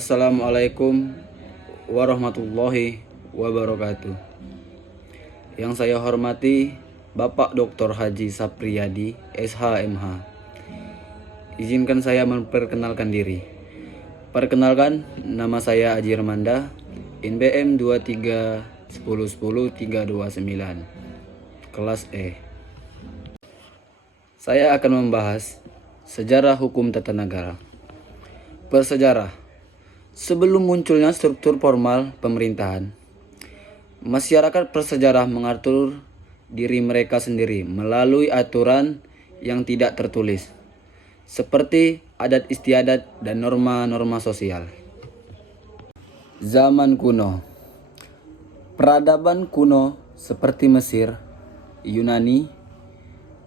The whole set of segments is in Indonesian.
Assalamualaikum warahmatullahi wabarakatuh. Yang saya hormati Bapak Dr. Haji Sapriyadi, SHMH. Izinkan saya memperkenalkan diri. Perkenalkan, nama saya Aji Remanda, INBM 2310100329, kelas E. Saya akan membahas sejarah hukum tata negara. Bersejarah. Sebelum munculnya struktur formal pemerintahan, masyarakat bersejarah mengatur diri mereka sendiri melalui aturan yang tidak tertulis, seperti adat istiadat dan norma-norma sosial. Zaman kuno. Peradaban kuno seperti Mesir, Yunani,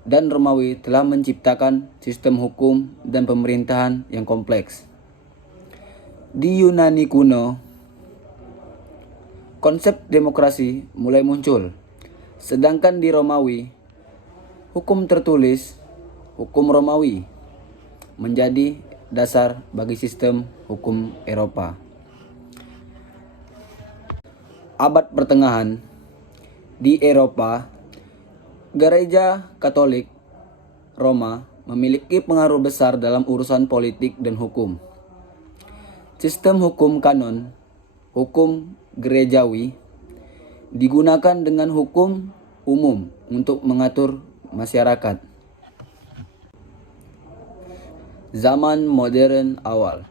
dan Romawi telah menciptakan sistem hukum dan pemerintahan yang kompleks. Di Yunani kuno, konsep demokrasi mulai muncul, sedangkan di Romawi, hukum tertulis, hukum Romawi, menjadi dasar bagi sistem hukum Eropa. Abad pertengahan, di Eropa, Gereja Katolik Roma memiliki pengaruh besar dalam urusan politik dan hukum. Sistem hukum kanon, hukum gerejawi, digunakan dengan hukum umum untuk mengatur masyarakat. Zaman modern awal.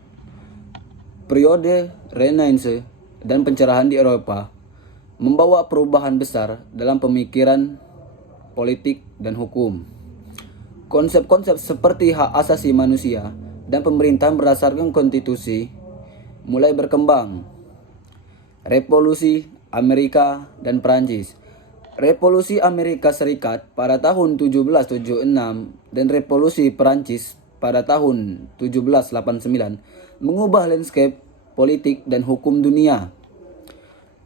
Periode Renaissance dan pencerahan di Eropa membawa perubahan besar dalam pemikiran politik dan hukum. Konsep-konsep seperti hak asasi manusia dan pemerintahan berdasarkan konstitusi mulai berkembang. Revolusi Amerika dan Prancis. Revolusi Amerika Serikat pada tahun 1776 dan Revolusi Prancis pada tahun 1789 mengubah landscape politik dan hukum dunia.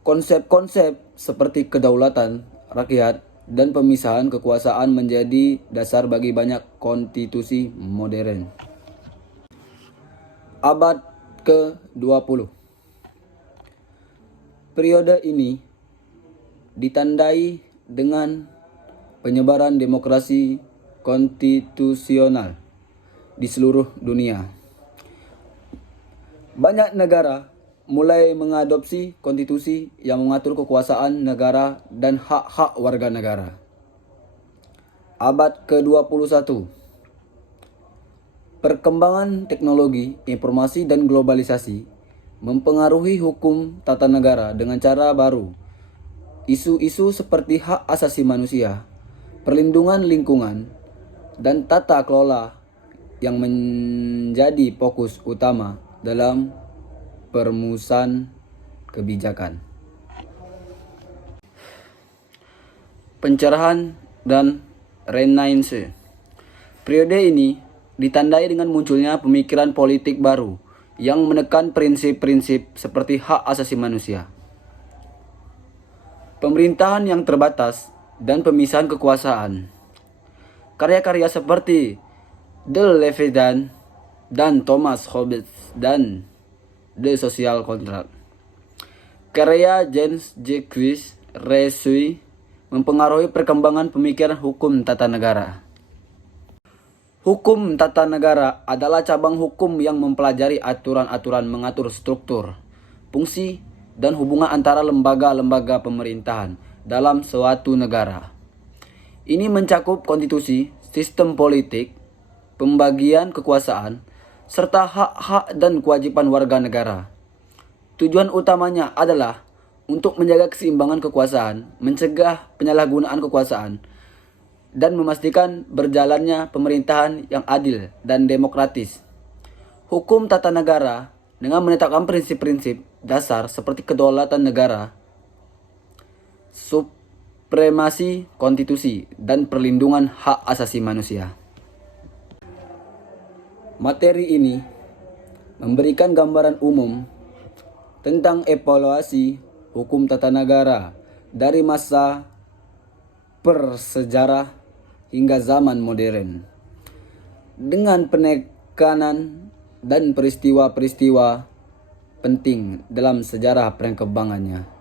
Konsep-konsep seperti kedaulatan rakyat dan pemisahan kekuasaan menjadi dasar bagi banyak konstitusi modern. Abad ke-20. Periode ini ditandai dengan penyebaran demokrasi konstitusional di seluruh dunia. Banyak negara mulai mengadopsi konstitusi yang mengatur kekuasaan negara dan hak-hak warga negara. Abad ke-21. Perkembangan teknologi, informasi, dan globalisasi mempengaruhi hukum tata negara dengan cara baru. Isu-isu seperti hak asasi manusia, perlindungan lingkungan, dan tata kelola yang menjadi fokus utama dalam perumusan kebijakan. Pencerahan dan Renaissance. Periode ini ditandai dengan munculnya pemikiran politik baru yang menekan prinsip-prinsip seperti hak asasi manusia, pemerintahan yang terbatas, dan pemisahan kekuasaan. Karya-karya seperti The Leviathan dan Thomas Hobbes dan The Social Contract, karya James Jacques Rousseau, mempengaruhi perkembangan pemikiran hukum tata negara. Hukum tata negara adalah cabang hukum yang mempelajari aturan-aturan mengatur struktur, fungsi, dan hubungan antara lembaga-lembaga pemerintahan dalam suatu negara. Ini mencakup konstitusi, sistem politik, pembagian kekuasaan, serta hak-hak dan kewajiban warga negara. Tujuan utamanya adalah untuk menjaga keseimbangan kekuasaan, mencegah penyalahgunaan kekuasaan, dan memastikan berjalannya pemerintahan yang adil dan demokratis. Hukum tata negara dengan menetapkan prinsip-prinsip dasar seperti kedaulatan negara, supremasi konstitusi, dan perlindungan hak asasi manusia. Materi ini memberikan gambaran umum tentang evaluasi hukum tata negara dari masa prasejarah hingga zaman modern, dengan penekanan dan peristiwa-peristiwa penting dalam sejarah perkembangannya.